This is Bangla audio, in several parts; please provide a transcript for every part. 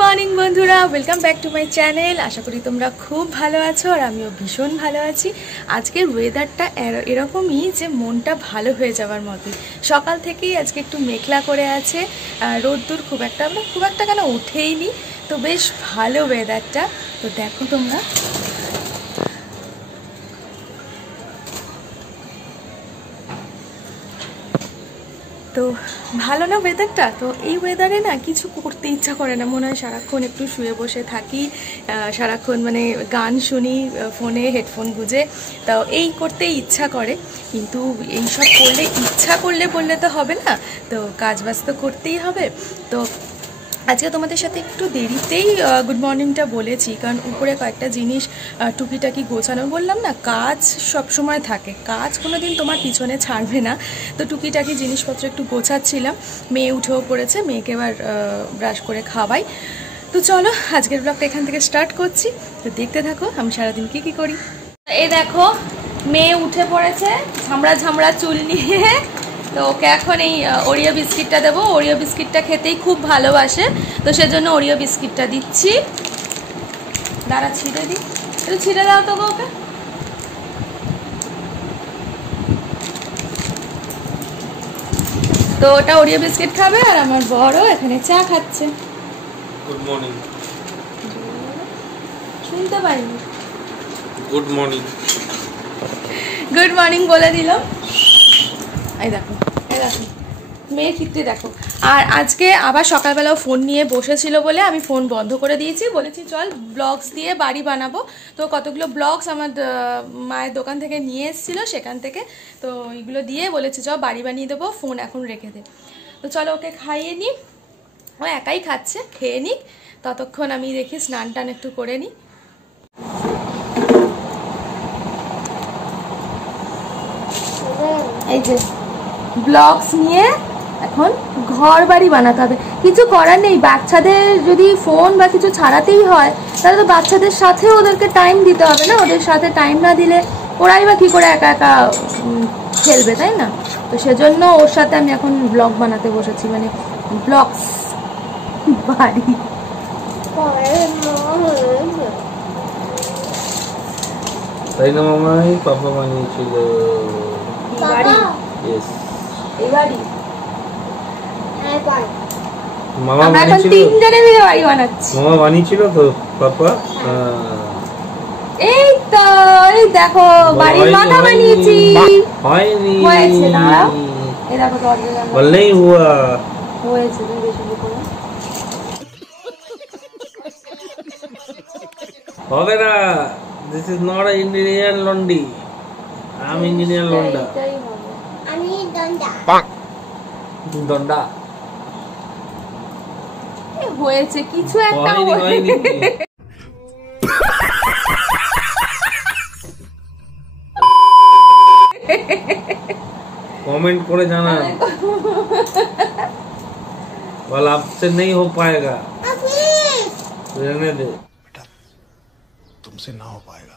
মর্নিং বন্ধুরা, welcome back to my channel. আশা করি তোমরা খুব ভালো আছো আর আমিও ভীষণ ভালো আছি। আজকের ওয়েদারটা এরকমই যে মনটা ভালো হয়ে যাওয়ার মতোই। সকাল থেকেই আজকে একটু মেঘলা করে আছে, রোদ্দুর খুব একটা কেন ওঠেইনি, তো বেশ ভালো ওয়েদারটা। তো দেখো তোমরা, তো ভালো না ওয়েদারটা। তো এই ওয়েদারে না কিছু করতে ইচ্ছা করে না, মনে হয় সারাক্ষণ একটু শুয়ে বসে থাকি, সারাক্ষণ মানে গান শুনি ফোনে হেডফোন গুঁজে, তো এই করতে ইচ্ছা করে। কিন্তু এইসব ইচ্ছা করলে তো হবে না, তো কাজ বাজ তো করতেই হবে। তো আজকে তোমাদের সাথে একটু দেরিতেই গুড মর্নিংটা বলেছি, কারণ উপরে কয়েকটা জিনিস টুকিটাকি গোছানো, বললাম না কাজ সব সময় থাকে, কাজ কোনো দিন তোমার পিছনে ছাড়বে না। তো টুকিটাকি জিনিসপত্র একটু গোছাচ্ছিলাম, মেয়ে উঠেও পড়েছে, মেয়েকে এবার ব্রাশ করে খাওয়াই। তো চলো আজকের ব্লগটা এখান থেকে স্টার্ট করছি, তো দেখতে থাকো আমি সারাদিন কি করি। এই দেখো মেয়ে উঠে পড়েছে ঝামড়া চুল নিয়ে, তো ওকে এখন এই ওরিও বিস্কিটটা দেবো। ওরিও বিস্কিটটা খেতেই খুব ভালোবাসে, তো সেজন্য ওরিও বিস্কিটটা দিচ্ছি। দাঁড়া ছিঁড়ে দিই, একটু ছিঁড়ে দাও তো ওকে। তো ওটা ওরিও বিস্কিট খাবে আর আমার বড় এখানে চা খাচ্ছে। Good morning. শুনতে পাইনি। গুড মর্নিং গুড মর্নিং বলে দিলাম। এই দেখো মেয়ে কীর্তি দেখো। আর আজকে আবার সকালবেলাও ফোন নিয়ে বসেছিল বলে আমি ফোন বন্ধ করে দিয়েছি, বলেছি চল ব্লগস দিয়ে বাড়ি বানাবো। তো কতগুলো ব্লগস আমার মায়ের দোকান থেকে নিয়ে এসেছিলো, সেখান থেকে তো এইগুলো দিয়ে বলেছি চল বাড়ি বানিয়ে দেবো, ফোন এখন রেখে দে। তো চলো ওকে খাইয়ে নিই, ও একাই খাচ্ছে, খেয়ে নিক, ততক্ষণ আমি দেখি স্নান টান একটু করে নিই। এই যে ব্লগস নিয়ে এখন ঘর বাড়ি বানাতে হবে, কিছু করার নেই। বাচ্চাদের যদি ফোন বা কিছু ছাড়াতেই হয়, তাহলে তো বাচ্চাদের সাথে ওদেরকে টাইম দিতে হবে না, ওদের সাথে টাইম না দিলে ওরাই বা কী করে একা একা খেলবে, তাই না? তো সেজন্য ওর সাথে আমি এখন ব্লগ বানাতে বসেছি, মানে ব্লগস বাড়ি। তাই না মামাই, পাপা বানিয়েছিল বাড়ি। ইয়েস, এই বাড়ি মামা আমরা এখন বানিয়েছিল, তিনজনে মিলে বাড়ি বানাচ্ছি। মামা বানিয়েছিল তো পাপা। এই তো এই দেখো বাড়ির মাথা বানিয়েছি, হয়নি হয়েছে। দাঁড়াও, এই দেখো দরজা বললেই হুয়া হয়েছে। তুমি বেশি করে হবে না। This is not a engineer লন্ডি, আই এম ইঞ্জিনিয়ার লন্ডা। এটাই হবে, আমি দন্ডা দন্ডা হয়েছে কিছু একটা হয়নি। कमेंट করে জানা, वाला आपसे नहीं हो पाएगा, रहने दे। बेटा तुमसे ना हो पाएगा,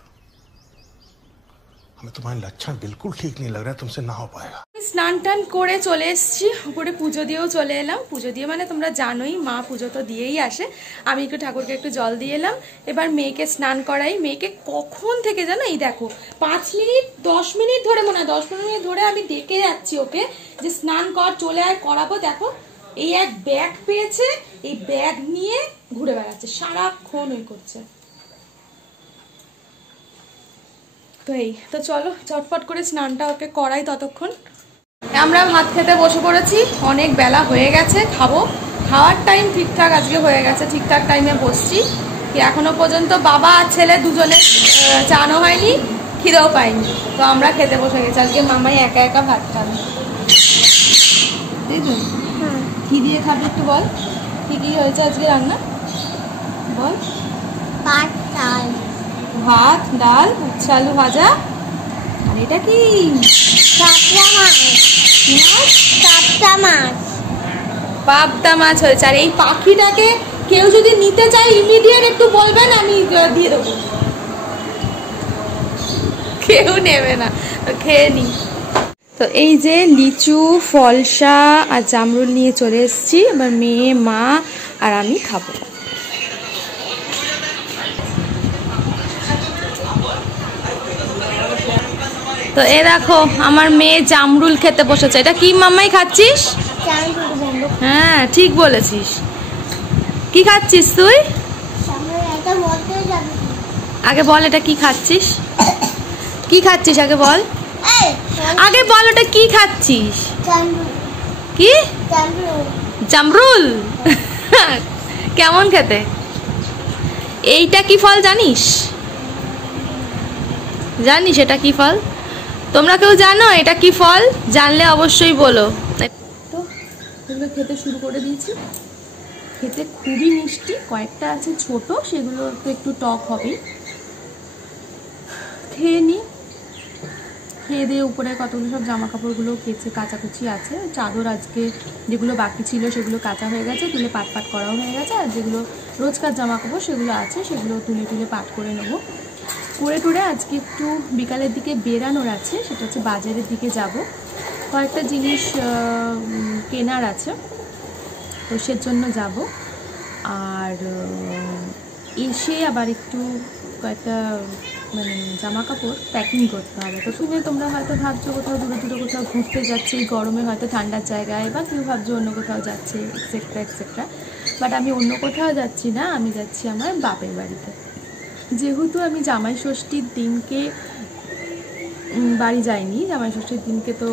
हमें तुम्हारे लक्षण बिल्कुल ठीक नहीं लग रहा है, तुमसे ना हो पाएगा। স্নান টান করে চলে এসেছি উপরে, পুজো দিয়েও চলে এলাম। পুজো দিয়ে মানে তোমরা জানোই মা পুজো তো দিয়েই আসে, আমি একটু ঠাকুরকে একটু জল দিয়ে এলাম। এবার মেয়েকে স্নান করাই। মেয়েকে কখন থেকে জানো, এই দেখো 5 মিনিট 10 মিনিট ধরে, মনে হয় 10-15 মিনিট ধরে আমি ডেকে যাচ্ছি ওকে যে স্নান কর, চলে আয়, করাবো। দেখো এই এক ব্যাগ পেয়েছে, এই ব্যাগ নিয়ে ঘুরে বেড়াচ্ছে সারাক্ষণ, ওই করছে। তো এই তো চলো চটপট করে স্নানটা ওকে করাই ততক্ষণ। আমরা ভাত খেতে বসে পড়েছি, অনেক বেলা হয়ে গেছে, খাওয়ার টাইম ঠিকঠাক আজকে হয়ে গেছে, ঠিকঠাক টাইমে বসছি। এখনো পর্যন্ত বাবা আর ছেলে দুজনে চানো হয়নি, খিদেও পাইনি, তো আমরা খেতে বসে গেছি। আজকে মামাই একা একা ভাত খাবে। কি দিয়ে খাবে একটু বল, কি কি হয়েছে আজকে রান্না বল। ভাত, ডাল, উচ্ছে আলু ভাজা, আর এটা কি পাবদা মাছ হয়েছে। আর এই পাখিটাকে কেউ যদি নিতে চায় ইমিডিয়েট একটু বলবেন, আমি দিয়ে দেবো। কেউ নেবে না, তো খেয়ে নি। তো এই যে লিচু, ফলসা আর জামরুল নিয়ে চলে এসেছি, এবার মেয়ে, মা আর আমি খাবো। তো এ দেখো আমার মেয়ে জামরুল খেতে বসেছে। এটা কি মাম্মাই খাচ্ছিস? হ্যাঁ ঠিক বলেছিস। কি খাচ্ছিস তুই? আগে বল এটা কি খাচ্ছিস? কি খাচ্ছিস আগে বল। আগে বল ওটা কি খাচ্ছিস? কি? জামরুল। কেমন খেতে? এইটা কি ফল জানিস? জানিস এটা কি ফল? তোমরা কেউ জানো এটা কি ফল? জানলে অবশ্যই বলো। তো এগুলো খেতে শুরু করে দিয়েছি। খেতে খুবই মিষ্টি, কয়েকটা আছে ছোট, সেগুলো তো একটু টক হবে। খেয়ে নিই। খেয়ে দিয়ে উপরে কতগুলো সব জামা কাপড়গুলো কাচাকুচি আছে। চাদর আজকে যেগুলো বাকি ছিল সেগুলো কাচা হয়ে গেছে, তুলে পাট পাট করাও হয়ে গেছে। আর যেগুলো রোজকার জামা কাপড় সেগুলো আছে, সেগুলো তুলে পাট করে নেবো। করে টুরে আজকে একটু বিকালের দিকে বেরানোর আছে, সেটা হচ্ছে বাজারের দিকে যাব। কয়েকটা জিনিস কেনার আছে, তো সেজন্য যাব। আর এসে আবার একটু কয়েকটা মানে জামা কাপড় প্যাকিং করতে হবে। তো তোমরা হয়তো ভাবছো কোথাও দূরে কোথাও ঘুরতে যাচ্ছে গরমে, হয়তো ঠান্ডার জায়গায়, বা কেউ ভাবছো অন্য কোথাও যাচ্ছে এক্সেট্রা। বাট আমি অন্য কোথাও যাচ্ছি না, আমি যাচ্ছি আমার বাপের বাড়িতে। যেহেতু আমি জামাই ষষ্ঠীর দিনকে বাড়ি যাইনি, জামাই ষষ্ঠীর দিনকে তো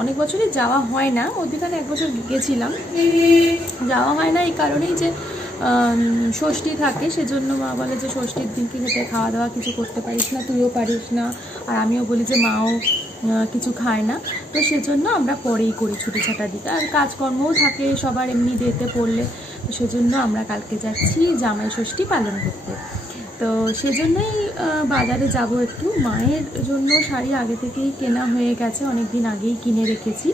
অনেক বছরই যাওয়া হয় না, ওদিকে এক বছর গেছিলাম, যাওয়া হয় না এই কারণেই যে ষষ্ঠী থাকে, সেজন্য মা বলে যে ষষ্ঠীর দিনকে খেতে খাওয়া দাওয়া কিছু করতে পারিস না, তুইও পারিস না, আর আমিও বলি যে মাও কিছু খায় না। তো সেজন্য আমরা পরেই করি ছুটি ছাটার দিকে, আর কাজকর্মও থাকে সবার এমনি ডেতে পড়লে। তো সেজন্য আমরা কালকে যাচ্ছি জামাই ষষ্ঠী পালন করতে। তো সেজন্যই বাজারে যাব একটু। মায়ের জন্য শাড়ি আগে থেকেই কেনা হয়ে গেছে, অনেক দিন আগেই কিনে রেখেছি।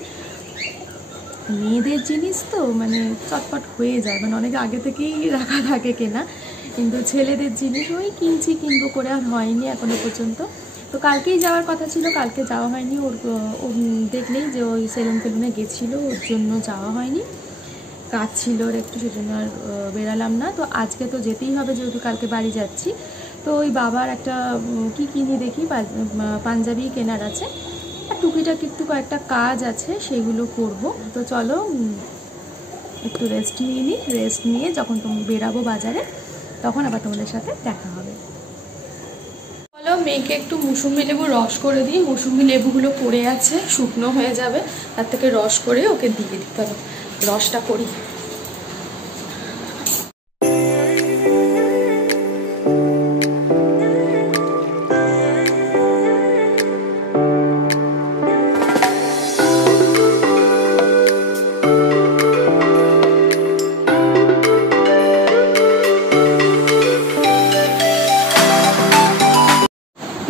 মেয়েদের জিনিস তো মানে চটপট হয়ে যায়, মানে অনেক আগে থেকেই রাখা থাকে কেনা। কিন্তু ছেলেদের জিনিস ওই কিনবো করে আর হয়নি এখনো পর্যন্ত। তো কালকেই যাওয়ার কথা ছিল, কালকে যাওয়া হয়নি। ওর দেখলেই যে ওই সেলুনে গেছিলো, ওর জন্য যাওয়া হয়নি, কাজ ছিল ওর একটু, সেজন্য আর বেরালাম না। তো আজকে তো যেতেই হবে, যেহেতু কালকে বাড়ি যাচ্ছি। তো ওই বাবার একটা কি কিনে দেখি, পাঞ্জাবি কেনার আছে, আর টুকিটাকি একটু কয়েকটা কাজ আছে, সেগুলো করব। তো চলো একটু রেস্ট নিয়ে নিই, রেস্ট নিয়ে যখন তুমি বেরাবো বাজারে তখন আবার তোমাদের সাথে দেখা হবে। চলো মেয়েকে একটু মুসুম্বি লেবুর রস করে দিই। মুসুম্বি লেবুগুলো পড়ে আছে, শুকনো হয়ে যাবে, তার থেকে রস করে ওকে দিয়ে দিতে হবে। রসটা করি।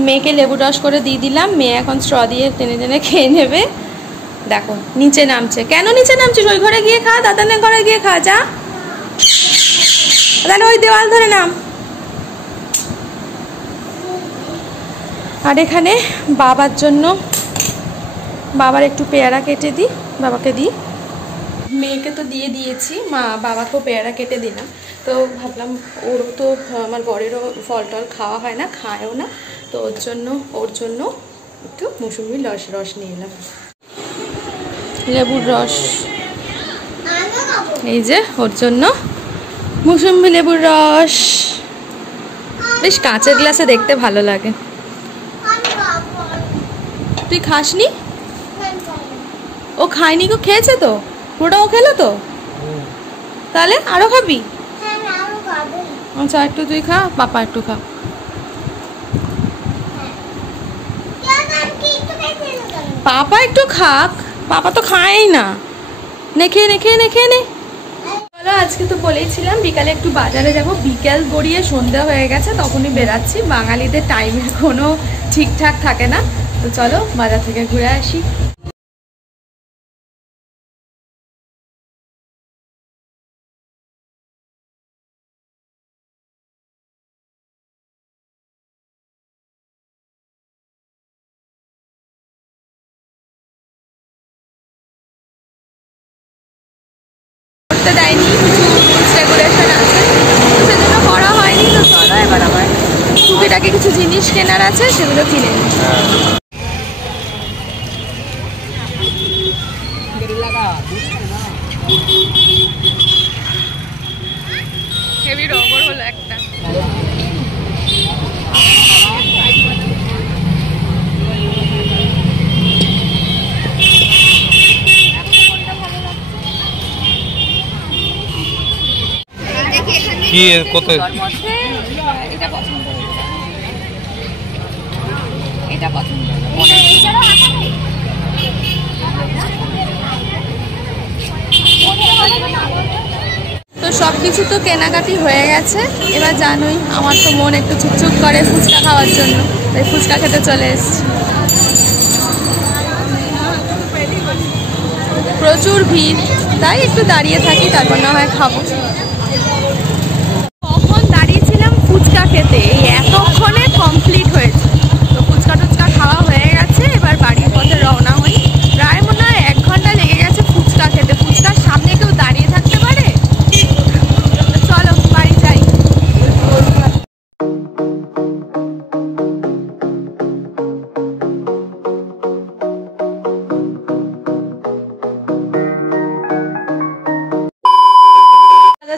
মেয়েকে লেবু রস করে দিয়ে দিলাম। মেয়ে এখন স্ট্র দিয়ে টেনে খেয়ে নেবে। দেখো নিচে নামছে। কেন নিচে নামছিস? ওই ঘরে গিয়ে খা, দাদানের ঘরে গিয়ে খা, যা। তাহলে ওই দেওয়াল ধরে নাম। আর এখানে বাবার জন্য, বাবার একটু পেয়ারা কেটে দিই, বাবাকে দিই। মেয়েকে তো দিয়ে দিয়েছি, বাবাকেও পেয়ারা কেটে দিলাম। তো ভাবলাম ওরও তো, আমার বরেরও ফল টল খাওয়া হয় না, খায়ও না, তো ওর জন্য একটু মৌসুমির রস নিয়ে এলাম। লেবুর রস, এই যে ওর জন্য মৌসুমি লেবুর রস। বেশ কাঁচের গ্লাসে দেখতে ভালো লাগে। তুই খাসনি? ও খায়নি, গো খেয়েছে তো, পুরোটা ও খেলো তো। তাহলে আরো খাবি? আচ্ছা একটু তুই খা, পাপা একটু খা। পাপা একটু খাক, পাপা তো খায়ই না। নে খেয়ে নে। চলো আজকে তো বলেইছিলাম বিকালে একটু বাজারে যাব। বিকেল গড়িয়ে সন্ধ্যা হয়ে গেছে, তখনই বেরাচ্ছি। বাঙালিদের টাইমের কোনো ঠিকঠাক থাকে না। তো চলো বাজার থেকে ঘুরে আসি। দেয়নি, কিছু রেগুলেশন আছে, সেজন্য করা হয়নি। তো চলো এবার আমার টুকিটাকি কিছু জিনিস কেনার আছে, সেগুলো কিনে নিই। হেভি রগর হলো একটা। কি কত এটা পছন্দ হয়েছে, এটা পছন্দ। তো সবকিছু তো কেনাকাটি হয়ে গেছে। এবার জানোই আমার তো মন একটু চুপচুপ করে ফুচকা খাওয়ার জন্য, তাই ফুচকা খেতে চলে এসেছি। প্রচুর ভিড়, তাই একটু দাঁড়িয়ে থাকি, তারপর না হয় খাবো। কখন দাঁড়িয়েছিলাম ফুচকা খেতে, এই এতক্ষণে কমপ্লিট হয়েছে। তো ফুচকা টুচকা খাওয়া হয়ে গেছে, এবার বাড়ির পথে রওনা হই। প্রায় মনে হয় 1 ঘন্টা লেগে গেছে ফুচকা খেতে। ফুচকার সামনে কেউ দাঁড়িয়ে থাকতে পারে? চলো বাড়ি যাই।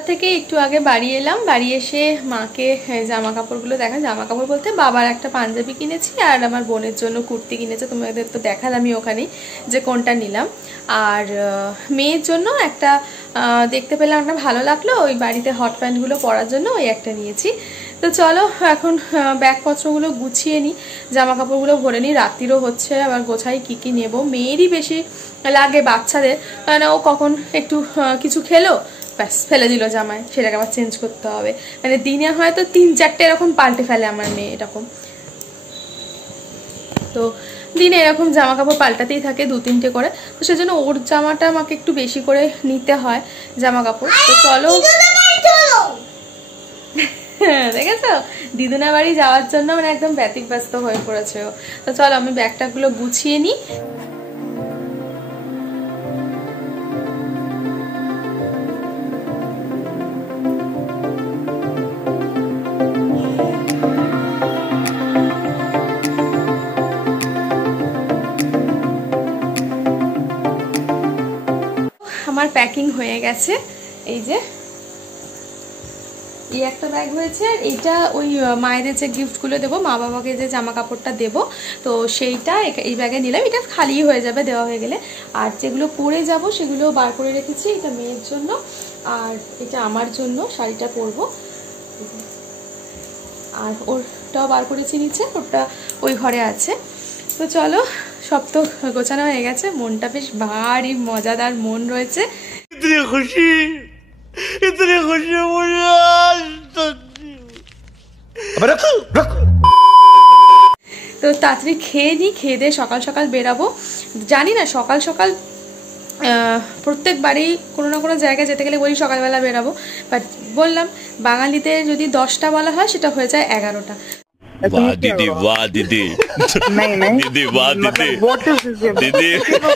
থেকে একটু আগে বাড়ি এলাম। বাড়ি এসে মাকে জামা কাপড়গুলো দেখা, জামা কাপড় বলতে বাবার একটা পাঞ্জাবি কিনেছি আর আমার বোনের জন্য কুর্তি কিনেছে। তোমাদের তো দেখালামই ওখানেই যে কোনটা নিলাম। আর মেয়ের জন্য একটা দেখতে পেলাম, একটা ভালো লাগলো, ওই বাড়িতে হট প্যান্টগুলো পরার জন্য ওই একটা নিয়েছি। তো চলো এখন ব্যাগপত্রগুলো গুছিয়ে নিই, জামা কাপড়গুলো ভরে নিই, রাত্রিরও হচ্ছে, আবার গোছাই কী কী নেবো। মেয়েরই বেশি লাগে বাচ্চাদের, কারণ ও কখন একটু কিছু খেলো ব্যাস ফেলে দিল জামায়, সেটাকে আবার চেঞ্জ করতে হবে। মানে দিনে হয়তো 3-4টে এরকম পাল্টে ফেলে আমার মেয়ে এরকম। তো দিনে এরকম জামা কাপড় পাল্টাতেই থাকে 2-3টে করে। তো সেজন্য ওর জামাটা আমাকে একটু বেশি করে নিতে হয় জামা কাপড়। তো চলো দেখেছো দিদুনা বাড়ি যাওয়ার জন্য মানে একদম ব্যতিব্যস্ত হয়ে পড়েছে ও। তো চলো আমি ব্যাগটাগুলো গুছিয়ে নিই। আমার প্যাকিং হয়ে গেছে, এই যে এই একটা ব্যাগ হয়েছে, আর এইটা ওই মায়েদের যে গিফটগুলো দেবো, মা বাবাকে যে জামা কাপড়টা দেবো, তো সেইটা এই ব্যাগে নিলাম। এটা খালি হয়ে যাবে দেওয়া হয়ে গেলে। আর যেগুলো পরে যাব সেগুলো বার করে রেখেছি, এটা মেয়ের জন্য আর এটা আমার জন্য, শাড়িটা পরবো। আর ওরটাও বার করেছি নিচে, ওরটা ওই ঘরে আছে। তো চলো সব তো গোছানো হয়ে গেছে, মনটা বেশ ভারী মজাদার মন রয়েছে। খুশি তো তাড়াতাড়ি খেয়ে নিই, খেয়ে দিয়ে সকাল সকাল বেরাবো। জানি না সকাল সকাল প্রত্যেকবারই কোনো না কোনো জায়গায় যেতে গেলে বলি সকালবেলা বেরাবো, বাট বললাম বাঙালিতে যদি 10টা বলা হয় সেটা হয়ে যায় 11টা। वाह दीदी वाह दीदी दीदी वाह दीदी दीदी।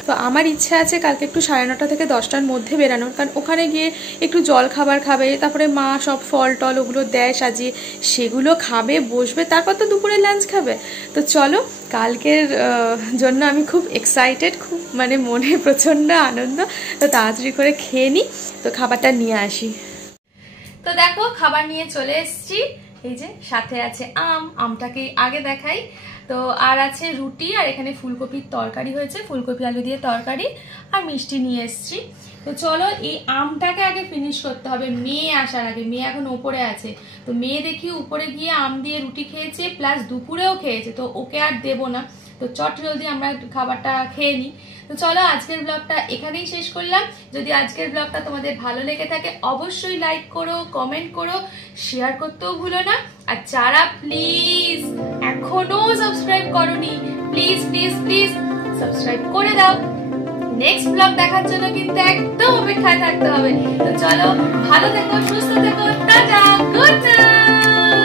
তো আমার ইচ্ছা আছে কালকে একটু 9:30 থেকে 10টার মধ্যে বেরানোর, কারণ ওখানে গিয়ে একটু জল খাবার খাবে, তারপরে মা সব ফল টল ওগুলো দেয় সাজিয়ে, সেগুলো খাবে, বসবে, তারপর তো দুপুরে লাঞ্চ খাবে। তো চলো কালকের জন্য আমি খুব এক্সাইটেড, খুব মানে মনে প্রচণ্ড আনন্দ। তো তাড়াতাড়ি করে খেয়ে নিই, তো খাবারটা নিয়ে আসি। তো দেখো খাবার নিয়ে চলে এসেছি, এই যে সাথে আছে আমটাকে আগে দেখাই। তো আর আছে রুটি, আর এখানে ফুলকপির তরকারি হয়েছে, ফুলকপি আলু দিয়ে তরকারি, আর মিষ্টি নিয়ে এসেছি। তো চলো এই আমটাকে আগে ফিনিশ করতে হবে মেয়ে আসার আগে। মেয়ে এখন ওপরে আছে, তো মেয়ে দেখি উপরে গিয়ে আম দিয়ে রুটি খেয়েছে, প্লাস দুপুরেও খেয়েছে, তো ওকে আর দেবো না। তো চট জলদি আমরা খাবারটা খেয়ে নিই। তো চলো আজকের ব্লগটা এখানেই শেষ করলাম। যদি আজকের ব্লগটা তোমাদের ভালো লেগে থাকে অবশ্যই লাইক করো, কমেন্ট করো, শেয়ার করতেও ভুলো না। আর যারা প্লিজ এখনো সাবস্ক্রাইব করোনি, প্লিজ প্লিজ প্লিজ সাবস্ক্রাইব করে দাও। নেক্সট ব্লগ দেখার জন্য কিন্তু একদম অপেক্ষায় থাকতে হবে। তো চলো ভালো থেকো, সুস্থ থেকো, টাটা, গুড নাইট।